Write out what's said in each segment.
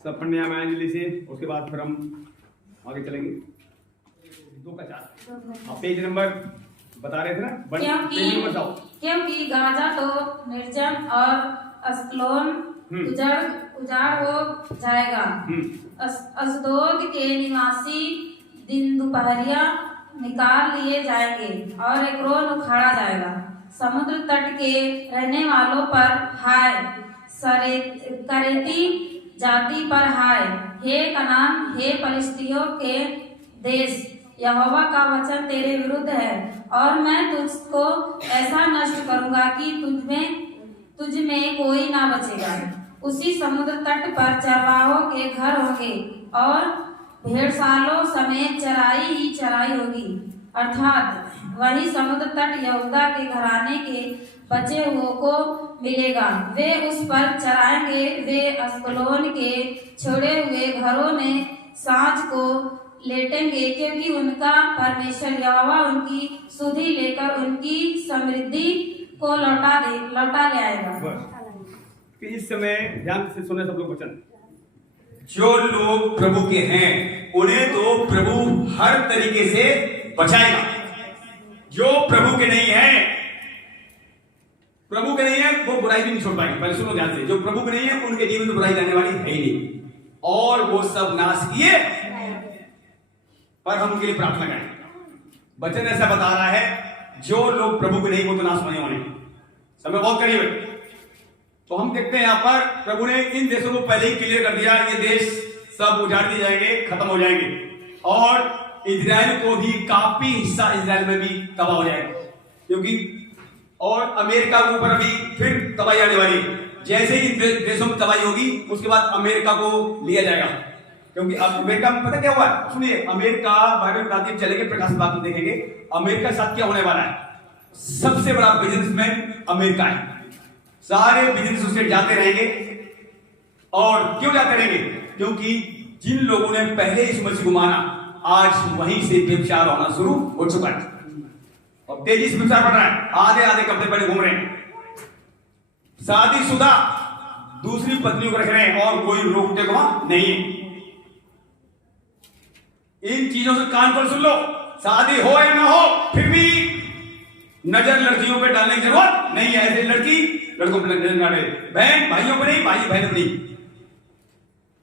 सब पढ़ने आए जल्दी से, उसके बाद फिर हम आगे चलेंगे। 2 का 4 आप पेज नंबर बता रहे थे ना, पेज नंबर बताओ। क्योंकि गाजा तो निर्जन और अस्कलोन उजाड़ हो जाएगा। अशदोद के निवासी दिन दोपहरिया निकाल लिए जाएंगे और एक्रोन उखाड़ा जाएगा। समुद्र तट के रहने वालों पर हाय, करेती जाति पर हाय। हे कनान, हे फलिस्तियों के देश, यहोवा का वचन तेरे विरुद्ध है और मैं तुझको ऐसा नष्ट करूंगा कि तुझ में कोई ना बचेगा। उसी समुद्र तट पर चरवाहों के घर होंगे और भेड़सालों समेत चराई ही चराई होगी। अर्थात वही समुद्र तट यहूदा के घराने के बचे हुओं को मिलेगा। वे उस पर चराएंगे। वे अस्कलोन के छोड़े हुए घरों में सांझ को लेटेंगे, क्योंकि उनका परमेश्वर यहोवा उनकी सुधि लेकर उनकी समृद्धि को लौटा ले आएगा। कि इस समय ध्यान से सुने सब लोग वचन। जो लोग प्रभु के हैं उन्हें तो प्रभु हर तरीके से बचाएगा। जो प्रभु के नहीं है वो बुराई भी नहीं छोड़ पाएंगे। पहले सुनो ध्यान से, जो प्रभु के नहीं है उनके जीवन में बुराई लाने वाली है ही नहीं, और वो सब नाश किए, पर हम उनके लिए प्रार्थना करें। वचन ऐसा बता रहा है, जो लोग प्रभु के नहीं वो तो नाश होने वाले। समय बहुत करीब है। तो हम देखते हैं यहाँ पर प्रभु ने इन देशों को पहले ही क्लियर कर दिया, ये देश सब उजाड़ दिए जाएंगे, खत्म हो जाएंगे, और इजराइल को भी काफी हिस्सा इजराइल में भी तबाह हो जाएगा, क्योंकि और अमेरिका के ऊपर भी फिर तबाही आने वाली है। जैसे ही इन देशों में तबाही होगी उसके बाद अमेरिका को लिया जाएगा, क्योंकि अब अमेरिका में पता क्या हुआ है? सुनिए, अमेरिका बाइबल बताती है, चलेंगे प्रकाश बात में देखेंगे अमेरिका के साथ क्या होने वाला है। सबसे बड़ा बिजनेसमैन अमेरिका है, सारे बिजनेस उसके जाते रहेंगे। और क्यों जाते रहेंगे? क्योंकि जिन लोगों ने पहले इस मसीह को माना, आज वहीं से व्यभिचार होना शुरू हो चुका है और तेजी से व्यभिचार बढ़ रहा है। आधे आधे कपड़े पहने घूम रहे हैं, शादीशुदा दूसरी पत्नियों को रख रहे हैं और कोई रोक टेक वहां नहीं है। इन चीजों से कान पर सुन लो, शादी हो या ना हो फिर भी नजर लड़कियों पे डालने की जरूरत नहीं है। ऐसे लड़की लड़कों पर नजर डाले, बहन भाइयों पर नहीं, भाई बहन पर नहीं।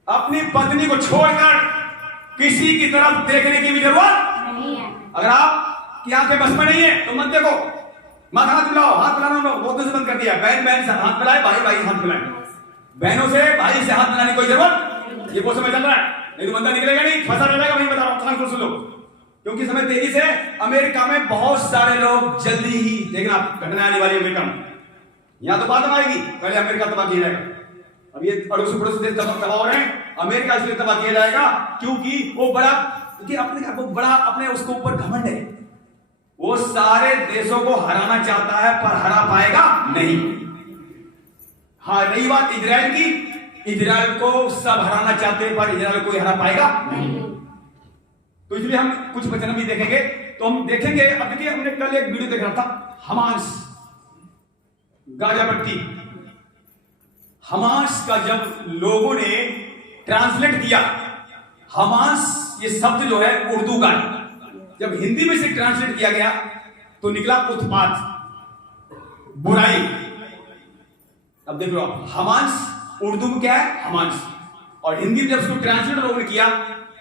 अपनी पत्नी को छोड़कर किसी की तरफ देखने की भी जरूरत नहीं है। अगर आप की आंखें बस में नहीं है तो मत देखो, मत हाथ मिलाओ। हाथ मिलाना बहुत से बंद कर दिया। बहन से हाथ मिलाए, भाई से हाथ मिलाए, बहनों से भाई से हाथ मिलाने की कोई जरूरत। ये वो समय चल रहा है, नहीं तो बंदा निकलेगा नहीं, फंसा रहेगा। वही बता रहा हूं, कान खोल सुन लो, क्योंकि समय तेजी से अमेरिका में बहुत सारे लोग जल्दी ही देखना घटना आने वाली अमेरिका में। यहां तो बाद में आएगी, पहले अमेरिका तबाह किया जाएगा। अब ये अड़ोसी पड़ोसी देश तबाह हो रहे हैं, अमेरिका इसलिए तबाह किया जाएगा क्योंकि वो बड़ा, अपने उसके ऊपर घमंड है। वो सारे देशों को हराना चाहता है पर हरा पाएगा नहीं। हाँ, रही बात इजराइल की, इजराइल को सब हराना चाहते हैं पर इजराइल को हरा पाएगा नहीं। तो इसलिए हम कुछ वचन भी देखेंगे। तो हम देखेंगे, अब देखिए हमने कल एक वीडियो देख रहा था, हमास गाजा पट्टी। हमास का जब लोगों ने ट्रांसलेट किया, हमास ये शब्द जो है उर्दू का, जब हिंदी में से ट्रांसलेट किया गया तो निकला उत्पात, बुराई। अब देख लो आप, हमास उर्दू में क्या है? हमास, और हिंदी में जब उसको ट्रांसलेट लोगों ने किया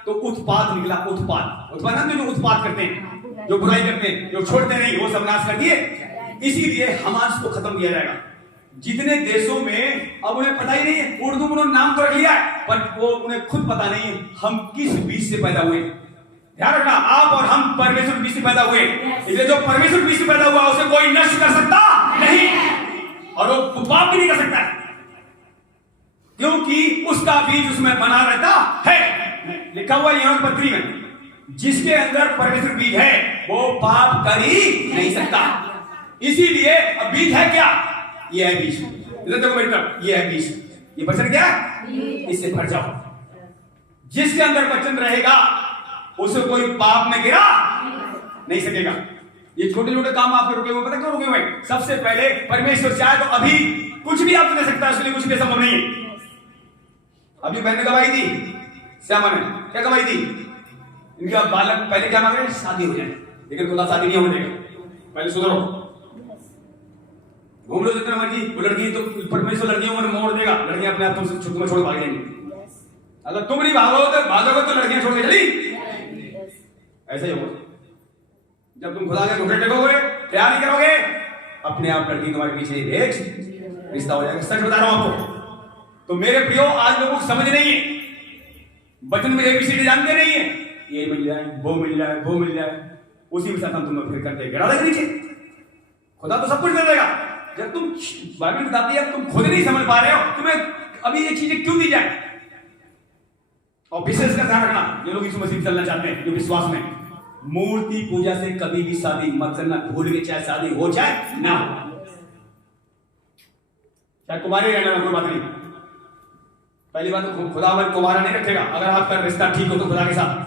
तो उत्पात निकला। उत्पात ना, जो उत्पात करते हैं, जो बुराई करते हैं, जो छोड़ते नहीं, वो सब नाश कर दिए। इसीलिए हमास को खत्म किया जाएगा। जितने देशों में अब उन्हें पता ही नहीं है, उर्दू में उन्होंने नाम तो रख लिया है पर वो उन्हें खुद पता नहीं है हम किस बीज से पैदा हुए। ध्यान रखना, आप और हम परमेश्वर बीज से पैदा हुए, इसलिए जो परमेश्वर बीज से पैदा हुआ उसे कोई नष्ट कर सकता नहीं, और वो पाप भी नहीं कर सकता है, क्योंकि उसका बीज उसमें बना रहता है। लिखा हुआ यहां पत्री में, जिसके अंदर परमेश्वर बीज है वो पाप कर ही नहीं सकता। इसीलिए अब बीज है क्या? ये है बीज। इधर देखो बेटा, ये है बीज। ये वचन क्या है? इससे भर जाओ। जिसके अंदर वचन रहेगा उसे कोई पाप में गिरा नहीं सकेगा। ये छोटे छोटे काम आप रुके हुए, पता क्यों रुके हुए? सबसे पहले परमेश्वर चाहे तो अभी कुछ भी आपको दे सकता है, इसलिए कुछ भी संभव नहीं है। अभी बहन ने गवाही दी, श्यामा ने क्या गवाही दी, इनका बालक पहले क्या मांग रहे हैं, शादी हो जाए, लेकिन खुदा शादी नहीं होने देगा, पहले सुधरो, घूम लो जितना मर्जी, वो लड़की तो परमेश्वर लड़कियों को मोड़ देगा, लड़कियां अपने आप तुमसे तुम्हें छोड़ भाग जाएंगी, अगर तुम नहीं भागोगे तो लड़कियां छोड़ के चली, ऐसा ही होगा। जब तुम खुदा के घुटने टेकोगे, प्यार नहीं करोगे, अपने आप लड़की तुम्हारे पीछे एक रिश्ता हो जाएगा। सच बता रहा हूं आपको। तो मेरे प्रियो, आज लोगों को समझ नहीं है, वचन में एबीसीडी जानते नहीं है, ये मिल जाए, वो मिल जाए, वो मिल जाए, उसी के साथ हम तुम्हें फिर करते गिरा देंगे नीचे। खुदा तो सब कुछ कर देगा। जब तुम बाइबल बताती है, तुम खुद नहीं समझ पा रहे हो, तुम्हें अभी ये चीजें क्यों दी जाए। और विशेष कर ध्यान रखना, जो लोग यीशु मसीह में चलना चाहते हैं, जो विश्वास में, मूर्ति पूजा से कभी भी शादी मत करना, भूल के, चाहे शादी हो चाहे ना हो, चाहे कुमारी रहना, कोई बात नहीं। पहली बात तो खुदा हमें कुमारा नहीं रखेगा, अगर आपका रिश्ता ठीक हो तो खुदा के साथ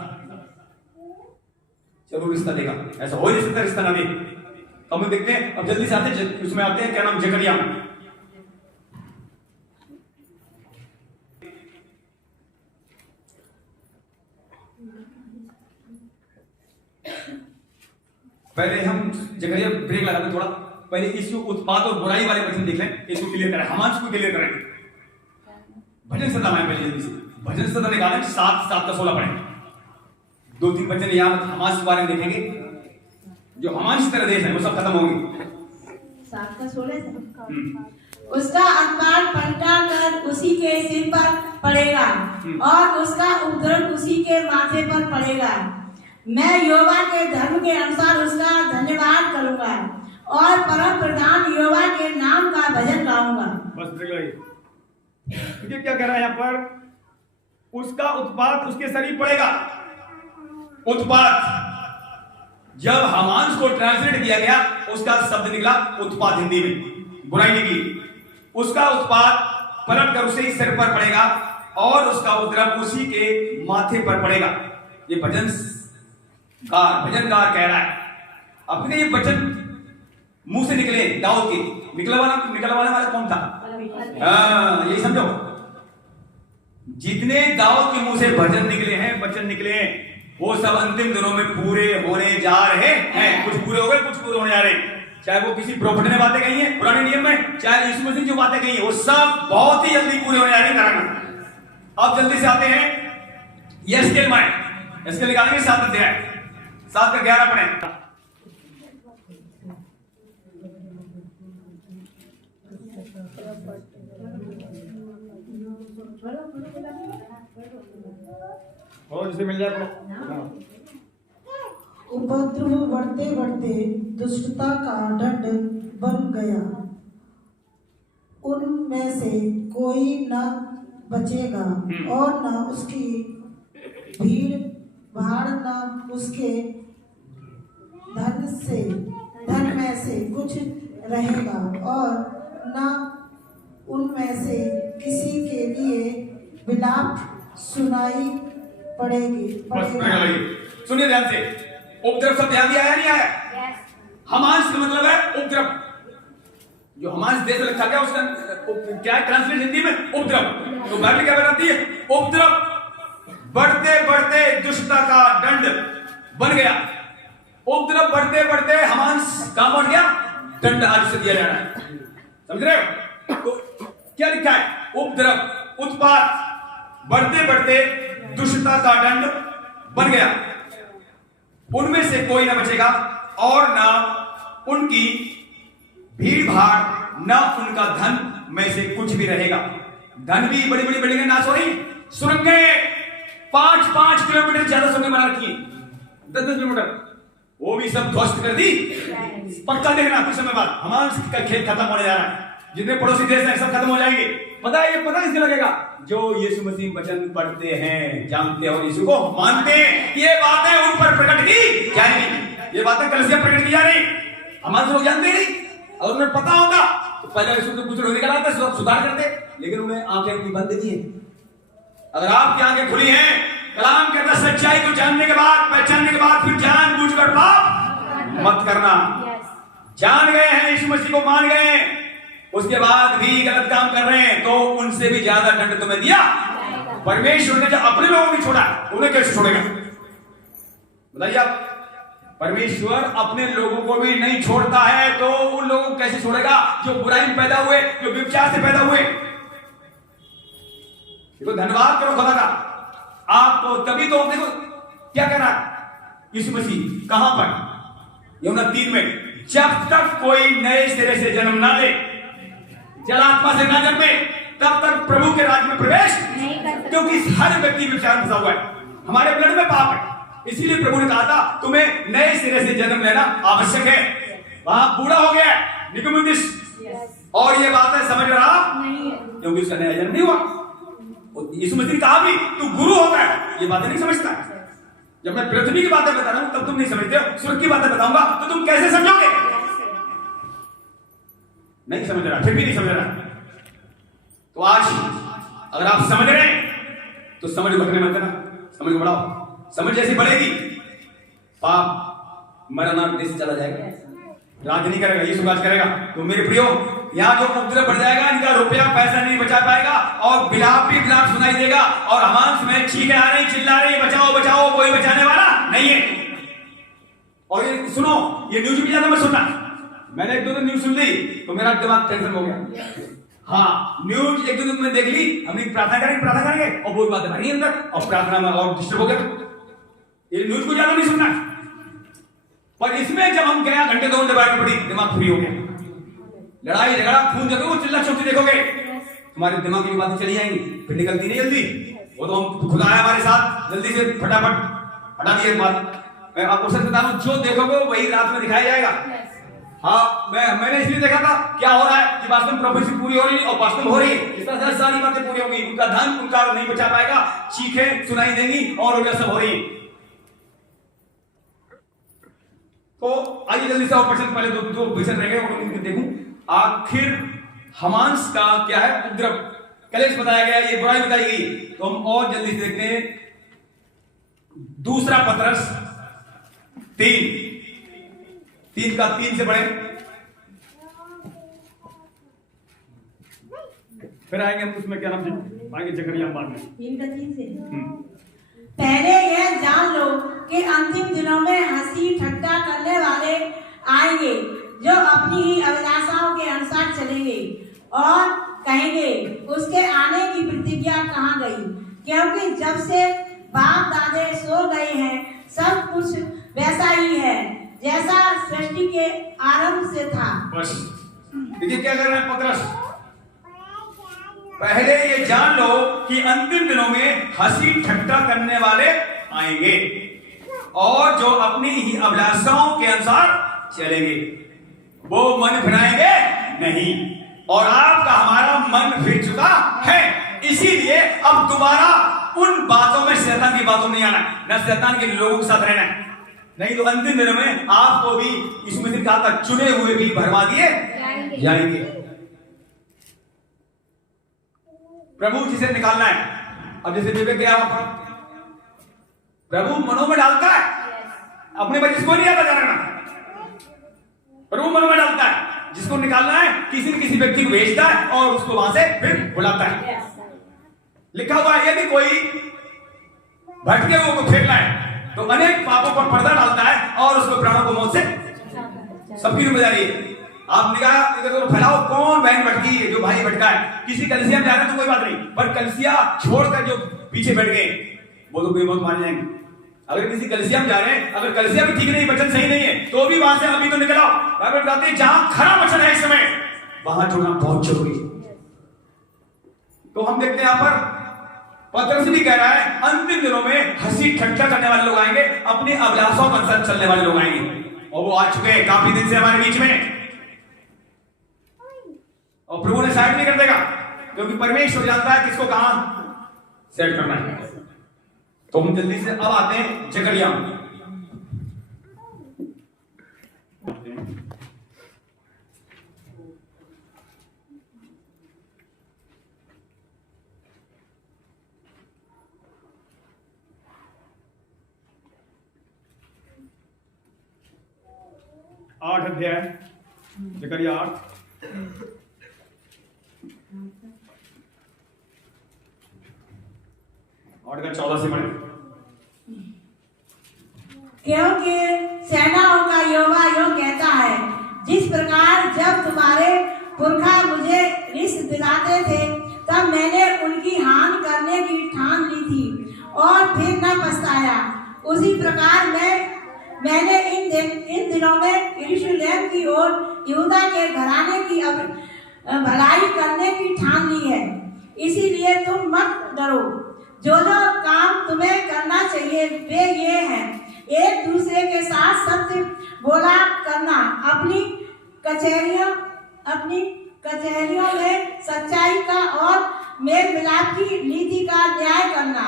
जरूर रिश्ता देगा, ऐसा हो नहीं सकता रिश्ता ना दे। तो हम देखते हैं, अब जल्दी से आते उसमें आते हैं, क्या नाम, जकरिया। पहले हम जकरिया ब्रेक लगाते थोड़ा, पहले इसको उत्पाद और बुराई वाले वचन देख लें, इसको क्लियर करें, हमास को क्लियर करें। भजन सदा में पहले जल्दी से भजन सदा निकालें, 7:7-16 पढ़ें, 2-3 वचन यहाँ हमास के बारे में देखेंगे। जो हमास तरह देश है वो सब खत्म होंगे। 7:16 उसका अपमान पलटा कर उसी के सिर पर पड़ेगा और उसका उपद्रव उसी के माथे पर पड़ेगा। मैं यहोवा के धर्म के अनुसार उसका धन्यवाद करूंगा और परम प्रधान यहोवा के नाम का भजन गाऊंगा। बस देखिए क्या कह रहा है यहाँ पर, उसका उत्पात उसके शरीर पड़ेगा। उत्पात, जब हमांस को ट्रांसलेट किया गया, उसका शब्द निकला उत्पात, हिंदी में बुराई निकली। उसका उत्पात पलट कर उसे सिर पर पड़ेगा और उसका उपद्रव उसी के माथे पर पड़ेगा। ये भजनकार कह रहा है। अपने ये वचन मुंह से निकले दाऊद के, निकलवाने वाला कौन था? यही समझो, जितने दाऊद के मुंह से भजन निकले हैं, वचन निकले हैं, वो सब अंतिम दिनों में पूरे होने जा रहे हैं। कुछ पूरे हो गए, कुछ पूरे होने जा रहे हैं। चाहे वो किसी प्रोफेट ने बातें कही हैं पुराने नियम में, चाहे यीशु मसीह जो बातें कही हैं, वो सब बहुत ही जल्दी पूरे होने जा रहे हैं। अब जल्दी से आते हैं यहेजकेल में, यहेजकेल निकालेंगे 7 अध्याय, 7 का 11 पढ़ें। और जिसे मिल जाए उपद्रव बढ़ते बढ़ते दुष्टता का दंड बन गया, उनमें से कोई न बचेगा और न उसकी भीड़ भाड़, न उसके धन में से कुछ रहेगा और न उनमें से किसी के लिए विलाप सुनाई पड़ेगी। सुनिए ध्यान से, उपद्रव शब्द ध्यान दिया है, नहीं आया? हमास का मतलब है उपद्रव। जो हमास देश रखा गया उसका क्या ट्रांसलेट हिंदी में? उपद्रव। तो बाइबल क्या बताती है? उपद्रव बढ़ते बढ़ते दुष्टता का दंड बन गया। उपद्रव बढ़ते बढ़ते हमास कहां पहुंच गया? दंड आज से दिया जा रहा है। समझ रहे हो? तो क्या लिखा है? उपद्रव, उत्पात बढ़ते बढ़ते दुष्टता का दंड बन गया, उनमें से कोई न बचेगा और न उनकी भीड़ भाड़, न उनका धन में से कुछ भी रहेगा। धन भी, बड़ी बड़ी बिल्डिंगें नाश हो रही, सुरंगें 5-5 किलोमीटर ज्यादा सुरंगें बना रखी है, 10-10 किलोमीटर, वो भी सब ध्वस्त कर दी। पक्का देखना कुछ समय बाद हमारा का खेल खत्म होने जा रहा है। जितने पड़ोसी देश हैं सब खत्म हो जाएंगे। पता है, ये पता इससे लगेगा जो यीशु मसीह वचन पढ़ते हैं, जानते हैं और यीशु को मानते हैं, ये बातें उन पर प्रकट की जाएंगी। ये बातें कलीसिया प्रकट की जा रही, हमारे लोग जानते नहीं। अगर उन्हें पता होता तो पहले यीशु को कुछ लोग निकल आते, सुधार करते, लेकिन उन्हें आंखें अपनी बंद की है। अगर आपकी आंखें खुली हैं, कलाम के अंदर सच्चाई को जानने के बाद, पहचानने के बाद, फिर जानबूझकर पाप मत करना। जान गए हैं, यीशु मसीह को मान गए हैं, उसके बाद भी गलत काम कर रहे हैं, तो उनसे भी ज्यादा दंड तुम्हें दिया परमेश्वर ने जब अपने लोगों को छोड़ा उन्हें कैसे छोड़ेगा? बताइए आप। परमेश्वर अपने लोगों को भी नहीं छोड़ता है तो उन लोगों को कैसे छोड़ेगा जो बुराई में पैदा हुए, जो व्यभिचार से पैदा हुए? देखो धन्यवाद करो खुदा का। आपको तभी तो देखो क्या कह रहा है यीशु मसीह कहां पर? यूहन्ना 3 में, जब तक कोई नए सिरे से जन्म ना ले, जल आत्मा से ना जन्मे, तब तक प्रभु के राज्य में प्रवेश नहीं कर सकते। क्योंकि हर व्यक्ति विचार में फंसा हुआ है, हमारे ब्लड में पाप है। इसीलिए प्रभु ने कहा था तुम्हें नए सिरे से जन्म लेना आवश्यक है। वहां बूढ़ा हो गया निकोदेमुस, और ये बात है समझ रहा नहीं है, क्योंकि उसका नया जन्म नहीं हुआ। यीशु मसीह ने कहा भी तू गुरु होता है, ये बातें नहीं समझता। जब मैं पृथ्वी की बातें बता रहा हूं तब तुम नहीं समझते हो, स्वर्ग की बातें बताऊंगा तो तुम कैसे समझोगे? नहीं समझ रहा, फिर भी नहीं समझ रहा। तो आज अगर आप समझ रहे हैं तो समझ बढ़ने मत देना, समझ बढ़ाओ। समझ जैसी बढ़ेगी पाप मरना देश चला जाएगा, राज नहीं करेगा, यीशु राज करेगा। तो मेरे प्रियो, यहाँ जो उपद्रव बढ़ जाएगा, इनका रुपया पैसा नहीं बचा पाएगा, और बिलाप भी बिलाप सुनाई देगा, और हमारे में चीखें आ रही, चिल्ला रही, बचाओ बचाओ, कोई बचाने वाला नहीं है। और ये सुनो, ये न्यूज भी ज्यादा मत सुनना। मैंने एक दो दिन न्यूज सुन ली तो मेरा दिमाग टेंशन हो गया। हाँ, न्यूज एक दो दिन में देख ली, हमने प्रार्थना करेंगे और वो बातें भरी अंदर, और प्रार्थना में और डिस्टर्ब हो गया। ये न्यूज को ज्यादा नहीं सुनना, पर इसमें जब हम गया घंटे 2 घंटे बाद पड़ी, दिमाग फ्री हो गया। लड़ाई झगड़ा खून जगह वो चिल्ला चौथी देखोगे, तुम्हारे दिमाग की बातें चली जाएंगी, फिर निकलती नहीं जल्दी। वो तो हम खुदा है हमारे साथ, जल्दी से फटाफट हटा दिए बात। मैं आपको सच बता रहा हूं, जो देखोगे वही रात में दिखाया जाएगा। हाँ, मैंने इसलिए देखा था क्या हो रहा है कि वास्तव में प्रोफेसी पूरी हो रही है, और वास्तव में हो रही है। इस तरह से सारी बातें पूरी होगी, उनका धन उनका नहीं बचा पाएगा, चीखें सुनाई देंगी और वजह सब हो रही है। तो आइए जल्दी से और पर्सन, पहले दो पर्सन रह गए, देखूं आखिर हमांस का क्या है उपद्रव, कलेश बताया गया, ये बुराई बताई गई। तो हम और जल्दी से देखते हैं दूसरा पतरस 3 का 3 से पढ़े, फिर आएंगे हम उसमें क्या नाम से आएंगे जकरिया बाद में। 3 का 3 से पहले यह जान लो कि अंतिम दिनों में हंसी ठट्टा करने वाले आएंगे, जो अपनी ही अभिलाषाओं के अनुसार चलेंगे और कहेंगे उसके आने की प्रतिज्ञा कहाँ गई, क्योंकि जब से बाप दादे सो गए हैं सब कुछ वैसा ही है जैसा सृष्टि के आरंभ से था। बस देखिए क्या कर रहे हैं पतरस, पहले ये जान लो कि अंतिम दिनों में हंसी ठट्टा करने वाले आएंगे, और जो अपनी ही अभिलाषाओं के अनुसार चलेंगे, वो मन फिराएंगे नहीं। और आपका हमारा मन फिर चुका है, इसीलिए अब दोबारा उन बातों में, शैतान की बातों में नहीं आना, न शैतान के लोगों के साथ रहना है। नहीं तो अंतिम दिनों में आपको भी इसमें से कहा था चुने हुए भी भरवा दिए जाएंगे। प्रभु जिसे निकालना है, अब जैसे विवेक गया प्रभु मनों में डालता है, अपने बच्चे को नहीं आता जाना, प्रभु मनों में डालता है, जिसको निकालना है किसी न किसी व्यक्ति को भेजता है और उसको वहां से फिर बुलाता है। लिखा हुआ है यदि कोई भटके हुए को फेंकना है तो अनेक पापों पर पर्दा डालता है और उसको प्राणों को मौत से, सबकी जिम्मेदारी है। आप निगाह इधर उधर फैलाओ, कौन बहन भटकी है, जो भाई भटका है। किसी कलिसिया में जा रहे हैं तो कोई बात नहीं, पर कलिसिया छोड़कर जो पीछे बैठ गए वो तो कोई मौत मान जाएंगे। अगर किसी कलिसिया में जा रहे हैं, अगर कलिसिया भी ठीक नहीं, वचन सही नहीं है, तो भी वहां से अभी तो निकल आओ। बाइबल बताती है जहां खरा वचन है इस समय वहां छोड़ना बहुत जरूरी है। तो हम देखते हैं यहां पर पतरस भी कह रहा है अंतिम दिनों में हंसी ठट्टा करने वाले लोग आएंगे, अपने अभिलाषाओं के अनुसार चलने वाले लोग आएंगे, और वो आ चुके हैं काफी दिन से हमारे बीच में। और प्रभु ने साइड नहीं कर देगा, क्योंकि परमेश्वर जानता है किसको कहां सेट करना है। तो हम जल्दी से अब आते हैं जकरिया। आठ अध्याय जकरिया 8। और 14 से पढ़े। क्योंकि सेनाओं का यहोवा यूं कहता है, जिस प्रकार जब तुम्हारे पुरखा मुझे रिश्त दिलाते थे, तब मैंने उनकी हानि करने की ठान ली थी और फिर न पछताया, उसी प्रकार मैंने इन दिनों में यरूशलेम की ओर यहूदा के घराने की भलाई करने की ठान ली है। इसीलिए तुम मत डरो। जो काम तुम्हें करना चाहिए वे ये हैं, एक दूसरे के साथ सत्य बोला करना, अपनी कचहरियों में सच्चाई का और मेल मिलाप की नीति का न्याय करना,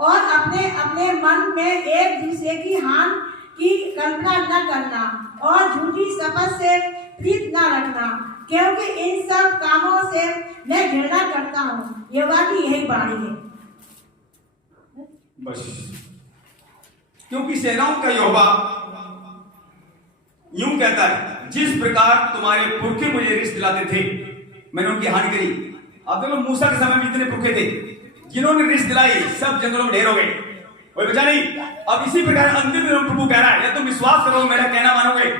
और अपने अपने मन में एक दूसरे की हानि की कल्पना न करना और झूठी शपथ से प्रीत न रखना, क्योंकि इन सब कामों से मैं घृणा करता हूँ। यहोवा की यही वाणी है। बस, क्योंकि सेनाओं का यहोवा यूं कहता है, जिस प्रकार तुम्हारे पुरखे मुझे रिश्त दिलाते थे, मैंने उनकी हानि करी। अब देखो, मूसा के समय में जितने पुरखे थे जिन्होंने रिश्त दिलाई, सब जंगलों में ढेर हो गए, कोई बचा नहीं। अब इसी प्रकार अंतिम दिनों में प्रभु कह रहा है, या तुम विश्वास करो, मेरा कहना मानोगे,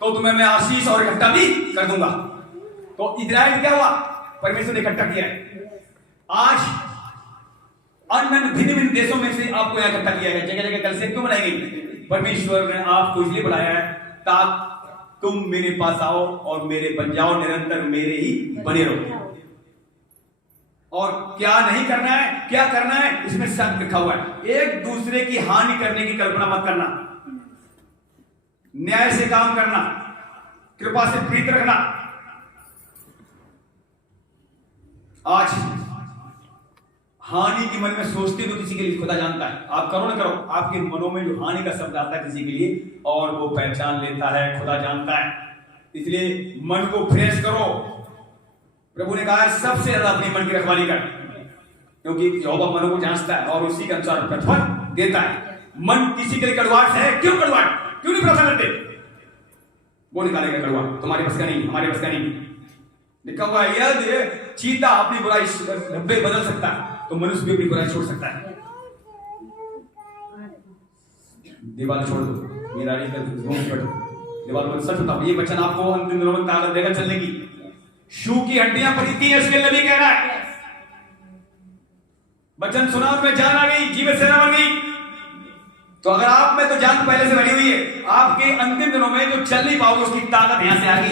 तो तुम्हें मैं आशीष और इकट्ठा भी कर दूंगा। तो इजराइल क्या हुआ? परमेश्वर ने इकट्ठा किया है। आज अन्य भिन्न भिन्न देशों में से आपको यहाँ इकट्ठा किया है। जगह जगह कलीसिया क्यों बनाई गई? परमेश्वर ने आपको इसलिए बुलाया है ताकि तुम मेरे पास आओ और मेरे बन जाओ, निरंतर मेरे ही बने रहो। और क्या नहीं करना है, क्या करना है, इसमें सब लिखा हुआ है। एक दूसरे की हानि करने की कल्पना मत करना, न्याय से काम करना, कृपा से प्रीत रखना। आज हानि की मन में सोचते तो किसी के लिए खुदा जानता है। आप करो ना करो, आपके मनों में जो हानि का शब्द आता है किसी के लिए, और वो पहचान लेता है, खुदा जानता है। इसलिए मन को फ्रेश करो। प्रभु ने कहा सबसे ज्यादा अपने मन की रखवाली कर, क्योंकि यहोवा मनों को जांचता है और उसी के अनुसार प्रतिफल देता है। मन किसी के लिए कड़वाहट है, क्यों कड़वाहट, क्यों नहीं प्रार्थना करते? वो निकालेगा कड़वा, तुम्हारे बस का नहीं, हमारे बस का नहीं। लिखा हुआ है, यदि चीता अपनी बुराई धब्बे बदल सकता है तो मनुष्य भी अपनी बुराई छोड़ सकता है। दीवार छोड़ दो, मेरा दीवार पर सच बताओ, ये वचन आपको अंतिम दिनों में ताकत देगा चलने की। शू की हड्डियां पड़ी हैं, इसके लिए नबी कह रहा है, वचन सुना में जान आ गई, जीवित सेना बन गई। तो अगर आप में तो जान पहले से बनी हुई है, आपके अंतिम दिनों में जो चल नहीं पाओगे उसकी ताकत यहां से आ गई।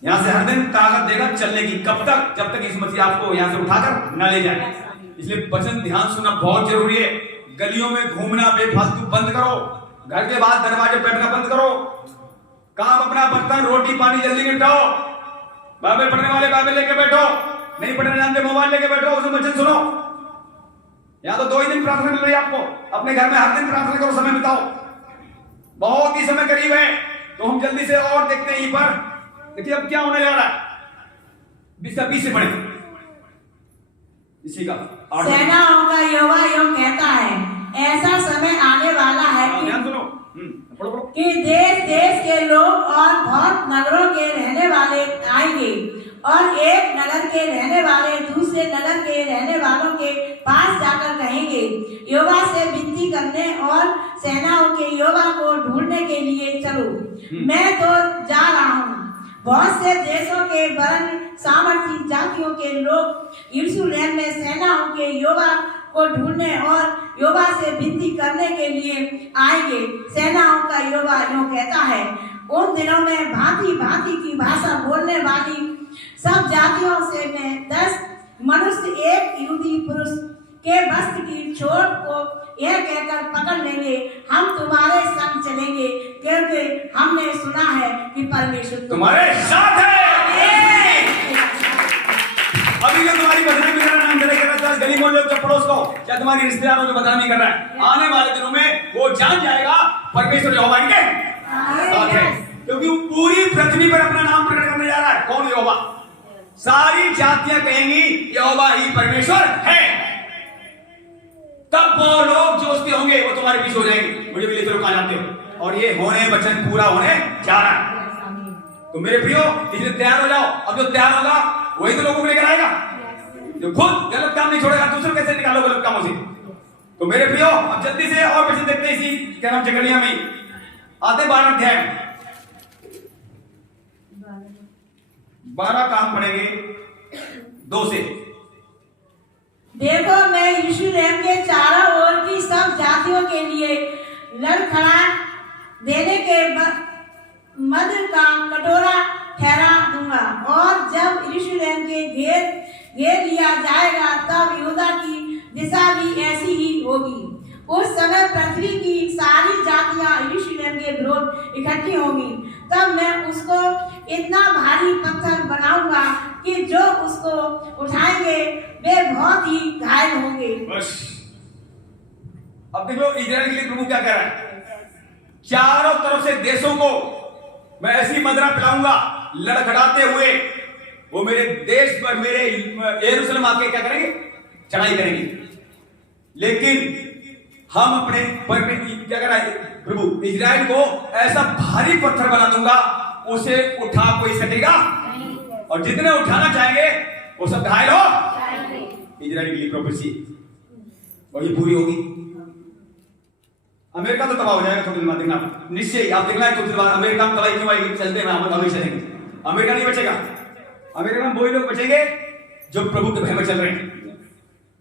यहां से हर दिन ताकत देगा चलने की। कब तक? जब तक यीशु मसीह आपको यहां से उठाकर न ले जाए। इसलिए वचन ध्यान सुनना बहुत जरूरी है। गलियों में घूमना बेफालतू बंद करो, घर के बाद दरवाजे बैठना बंद करो, काम अपना बर्तन रोटी पानी जल्दी निपटाओ। बाइबल पढ़ने वाले बाइबल लेके बैठो, नहीं पढ़ने जानते मोबाइल लेके बैठो, उसमें वचन सुनो। या तो 2 ही दिन प्रार्थना मिल रही है आपको, अपने घर में हर दिन प्रार्थना करो, समय बिताओ। बहुत ही समय करीब है, तो हम जल्दी से और देखते हैं। पर देखिए अब क्या होने जा रहा है, 20 से पढ़े इसी का। सेनाओं का यहोवा यूं कहता है, ऐसा समय आने वाला है कि देश देश के लोग और बहुत नगरों के रहने वाले आएंगे, और एक नगर के रहने वाले दूसरे नगर के रहने वालों के पास जाकर कहेंगे, यहोवा से विनती करने और सेनाओं के यहोवा को ढूंढने के लिए चलो। मैं तो जा रहा हूँ। बहुत से देशों के वरन सामर्थी जातियों के लोग यरूशलेम में सेनाओं के यहोवा को ढूंढने और यहोवा से विनती करने के लिए आएंगे। सेनाओं का यहोवा यूं कहता है, उन दिनों में भांति भांति की भाषा बोलने वाली सब जातियों से मैं 10 मनुष्य एक यहूदी पुरुष के वस्त्र की चोट को यह कहकर पकड़ लेंगे, हम तुम्हारे संग चलेंगे, क्योंकि हमने सुना है कि परमेश्वर तुम्हारे साथ है। अभी जो तुम्हारी बदनामी कर रहा है, नाम चलेगा गली मोहल्ले के पड़ोस को, क्या तुम्हारी रिश्तेदारों को बदनामी कर रहा है, आने वाले दिनों में वो जान जाएगा परमेश्वर यहोवा के साथ है, क्योंकि वो पूरी पृथ्वी पर अपना नाम प्रकट करने जा रहा है। कौन? यहोवा। सारी जातियां कहेंगी यहोवा ही परमेश्वर है। तब वो लोग जो उसके होंगे वो तुम्हारे पीछे हो जाएंगे। मुझे भी लेते लोग कहा जानते हो, और ये होने वचन पूरा होने जा रहा है। तो मेरे प्रियो, इसलिए तैयार हो जाओ। अब जो तैयार होगा वही तो लोगों को लेकर आएगा। जो खुद गलत काम नहीं छोड़ेगा दूसरों कैसे निकालो गलत कामों से। तो मेरे प्रियो अब जल्दी से और वचन देखते हैं इसी क्या नाम जकरिया में आते 12 अध्याय 12 काम पढ़ेंगे 2 से। देखो मैं यरूशलेम के चारों ओर की सब जातियों के लिए लड़खड़ाहट देने के मद का कटोरा ठहरा दूंगा, और जब यरूशलेम के घेर लिया जाएगा तब यहूदा की दिशा भी ऐसी ही होगी। उस समय पृथ्वी की सारी जातियां यरूशलेम के विरोध इकट्ठी होंगी। तब मैं उसको इतना भारी पत्थर बनाऊंगा कि जो उसको उठाएंगे वे बहुत ही घायल होंगे। बस अब देखो इजराइल के लिए प्रभु क्या कह रहा है, चारों तरफ से देशों को मैं ऐसी मदरा पिलाऊंगा लड़खड़ाते हुए, वो मेरे देश पर मेरे यरूशलेम आके क्या करेंगे, चढ़ाई करेंगे। लेकिन हम अपने पर क्या कर रहा है प्रभु, इजराइल को ऐसा भारी पत्थर बना दूंगा उसे उठा कोई सकेगा, और जितने उठाना चाहेंगे वो सब घायल हो। इजराइल के लिए प्रोफेसी वही पूरी होगी। अमेरिका तो तबाह हो जाएगा थोड़ी दिन बाद, देखना निश्चय आप देखना है कुछ दिन बाद अमेरिका में तबाही क्यों आएगी, चलते हैं हम अभी चलेंगे। अमेरिका नहीं बचेगा, अमेरिका में वही लोग बचेंगे जो प्रभु के भय में चल रहे हैं,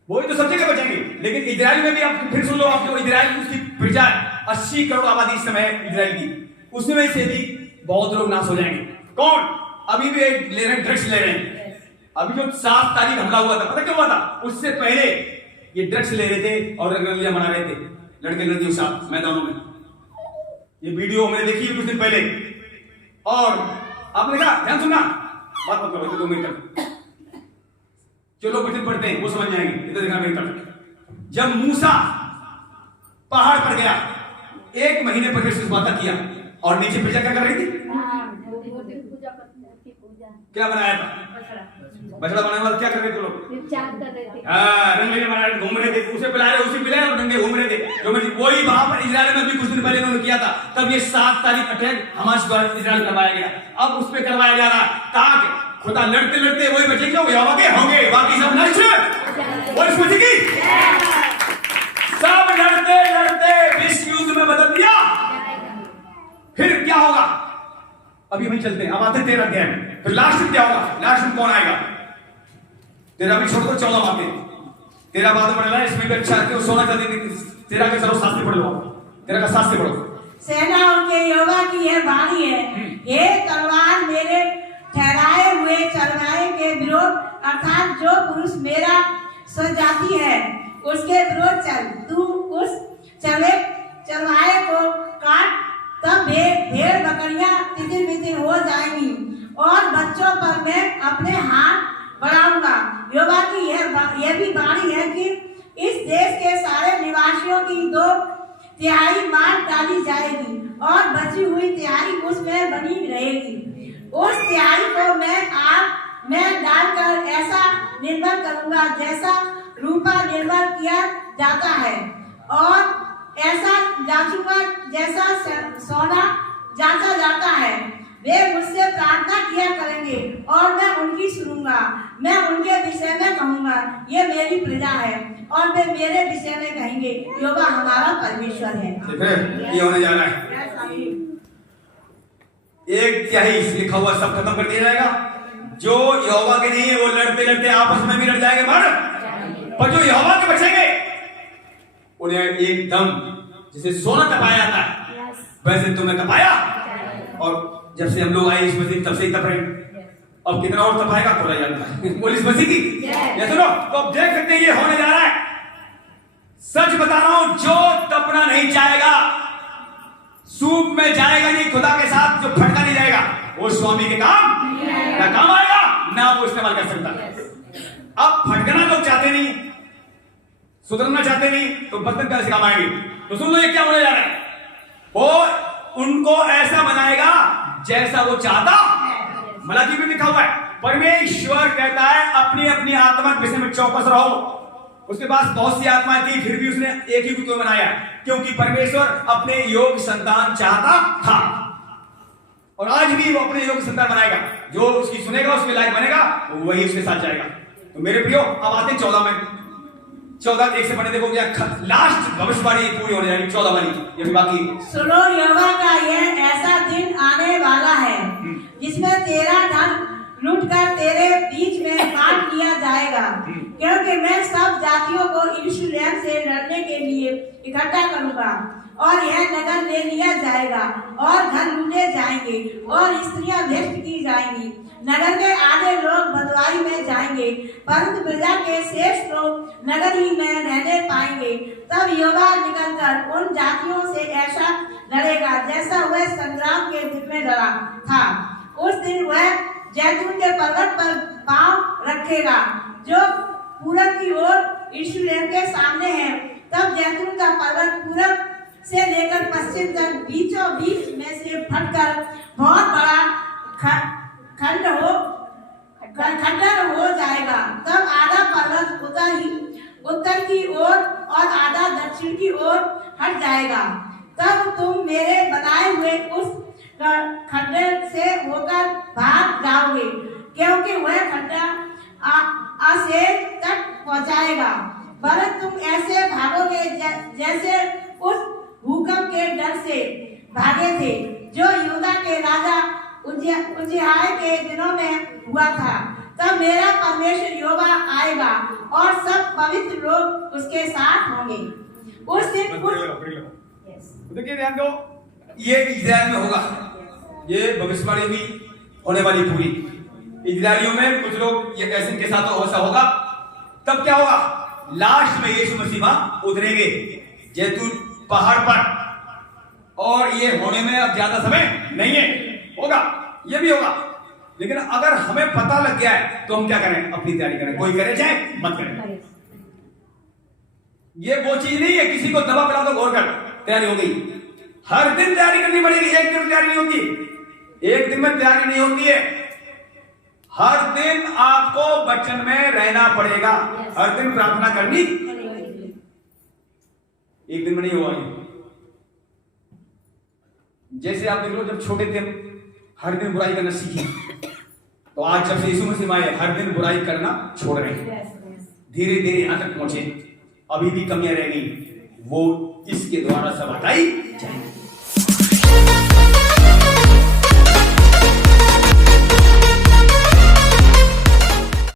वही तो सब जगह बचेंगे। लेकिन इजराइल में भी आप फिर सुन लो, आप जो इजराइल उसकी प्रजा 80 करोड़ आबादी इस समय इजराइल की, उसमें से भी बहुत लोग नाश हो जाएंगे। कौन? अभी भी ले रहे हैं, ड्रग्स ले रहे हैं। अभी जो 7 तारीख हमला हुआ था, पता क्या हुआ था? उससे पहले ये ड्रग्स ले रहे थे और रंगरलियां मना रहे थे लड़के लड़कियों के साथ मैदानों में। ये वीडियो हमने देखी कुछ दिन पहले, और आपने कहा ध्यान सुनना, बात मत करो 2 मिनट तक, जो लोग वचन पढ़ते हैं वो समझ जाएंगे। इधर देखना मेरी तरफ। जब मूसा पहाड़ पर गया, 1 महीने परमेश्वर से वादा किया, और नीचे प्रजा क्या कर रही थी? क्या बनाया था? बछड़ा बनाने वाला क्या कर रहे थे लोग? रंगले बना रहे, घूम रहे थे, उसे पिला रहे, उसे पिलाए और रंगे घूम रहे थे। जो वही वहां पर इजराइल में भी कुछ दिन पहले उन्होंने किया था। तब ये 7 तारीख अटैक हमास द्वारा इजराइल करवाया गया, अब उस पर करवाया जा रहा ताकि खुदा लड़ते लड़ते वही बचेंगे, वो यहोवा के होंगे, बाकी सब नष्ट। और इसमें की सब लड़ते लड़ते विश्व युद्ध में बदल दिया। फिर क्या होगा? अभी वहीं चलते हैं, अब आते 13 अध्याय में। फिर लास्ट में क्या होगा? लास्ट में कौन आएगा? 13 भी छोड़ दो, 14 बातें 13 बातें पढ़ रहा है, इसमें भी अच्छा है। सोना चांदी 13 के सर्व शास्त्री पढ़ लो, 13 का शास्त्री पढ़ो। सेनाओं के यहोवा की यह वाणी है, ये तलवार मेरे ठहराए हुए चरवाहे के विरोध, अर्थात जो पुरुष मेरा स्वजाति है उसके विरोध चल। तू उस चरवाहे को काट, तब भेड़ बकरियां तितिर बितिर हो जाएंगी, और बच्चों पर मैं अपने हाथ बढ़ाऊंगा। यहोवा की यह भी वाणी है कि इस देश के सारे निवासियों की 2/3 मार डाली जाएगी, और बची हुई 1/3 उसमें बनी रहेगी। उस 1/3 को मैं आग में डालकर ऐसा निर्मल करूंगा जैसा रूपा निर्मल किया जाता है, और ऐसा जांचूंगा जैसा सोना जांचा जाता है। वे मुझसे प्रार्थना किया करेंगे और मैं उनकी सुनूंगा। मैं उनके विषय में कहूंगा, ये मेरी प्रजा है, और वे मेरे विषय में कहेंगे, यहोवा हमारा परमेश्वर है। ये होने जा रहा है, 1/3 लिखा हुआ सब खत्म कर दिया जाएगा। जो यहोवा के नहीं है वो लड़ते लड़ते आपस में भी लड़ जाएंगे मर्द, पर जो यहोवा के बचेंगे उन्हें एकदम जैसे सोना तपाया जाता है वैसे तुम्हें तपाया। और जब से हम लोग आए इस मसीह तब से ही तप रहे, अब कितना और तपाएगा थोड़ा जानता है बोल इस मसीह की। ये सुनो, तो अब देख सकते हैं ये होने जा रहा है। सच बता रहा हूं, जो तपना नहीं चाहेगा सूप में जाएगा नहीं, खुदा के साथ जो फटका नहीं जाएगा वो स्वामी के काम ना काम आएगा ना वो इस्तेमाल कर सकता। अब फटकना लोग चाहते नहीं, सुधरना चाहते नहीं, तो बर्तन कैसे काम आएंगे? तो सुन लो ये क्या होने जा रहा है, वो उनको ऐसा बनाएगा जैसा वो चाहता। मलाकी में लिखा हुआ है, परमेश्वर कहता है अपनी अपनी आत्मा के विषय में चौकस रहो। उसके पास बहुत सी आत्माएं थी, फिर भी उसने एक ही को क्यों बनाया? क्योंकि परमेश्वर अपने योग्य संतान चाहता था, और आज भी वो अपने योग्य संतान बनाएगा। जो उसकी सुनेगा, उसके लायक बनेगा, वही उसके साथ जाएगा। तो मेरे प्रियो अब आते हैं 14 में। 14 एक से पढ़ने देखो क्या लास्ट भविष्यवाणी पूरी होने जाएगी 14 वाली, ये भी बाकी। सुनो, यहोवा का यह ऐसा दिन आने वाला है जिसमें तेरा धन लूटकर तेरे बीच में बांट लिया जाएगा, क्योंकि मैं सब जातियों को यरूशलेम से लड़ने के लिए इकट्ठा करूंगा और यह नगर ले लिया जाएगा और घर लूटे जाएंगे और स्त्रियां भ्रष्ट की जाएंगी। नगर के आधे लोग बंधुआई में जाएंगे, परंतु प्रजा के शेष लोग नगर ही में रहने पाएंगे। तब यहोवा निकलकर उन जातियों से ऐसा लड़ेगा जैसा वह संग्राम के दिन में लड़ा था। उस दिन वह जैतून के पर्वत पर पांव रखेगा जो पूरब की ओर यरूशलेम के सामने है। तब जैतून का पर्वत पूरब से लेकर पश्चिम तक बीचों बीच में से फटकर बहुत बड़ा खंडर हो जाएगा। तब आधा पर्वत उत्तर की ओर और आधा दक्षिण की ओर हट जाएगा। तब तुम मेरे बनाए हुए उस खंडर से होकर भाग जाओगे, क्योंकि वह खंडर आशेर तक पहुंचाएगा। वरन तुम ऐसे भागोगे जैसे उस भूकंप के डर से भागे थे जो यहूदा के राजा उज्जियाह के दिनों में हुआ था। तब मेरा परमेश्वर यहोवा आएगा और सब पवित्र लोग उसके साथ होंगे। उस दिन देखिए ध्यान दो, ये इजराइल में होगा, ये भविष्यवाणी भी होने वाली पूरी। इजराइलियों में कुछ लोग ये ऐसे के साथ ऐसा होगा। तब क्या होगा, लास्ट में यीशु मसीह वहां उतरेंगे जैतून पहाड़ पर, और ये होने में अब ज्यादा समय नहीं है, होगा, ये भी होगा। लेकिन अगर हमें पता लग गया है तो हम क्या करें, अपनी तैयारी करें, कोई करे चाहे मत करें। ये वो चीज नहीं है किसी को दवा पिला दो घोर कर तैयारी हो गई। हर दिन तैयारी करनी पड़ेगी, एक दिन तैयारी नहीं होती, एक दिन में तैयारी नहीं होती है। हर दिन आपको वचन में रहना पड़ेगा, हर दिन प्रार्थना करनी, एक दिन में नहीं होगा। जैसे आप देख लो, जब छोटे थे हर दिन बुराई करना सीखी, तो आज जब से यीशु मसीह आए हर दिन बुराई करना छोड़ रहे हैं, धीरे धीरे यहां तक पहुंचे। अभी भी कमियां रह गई, वो इसके द्वारा सब हटाई जाएंगी।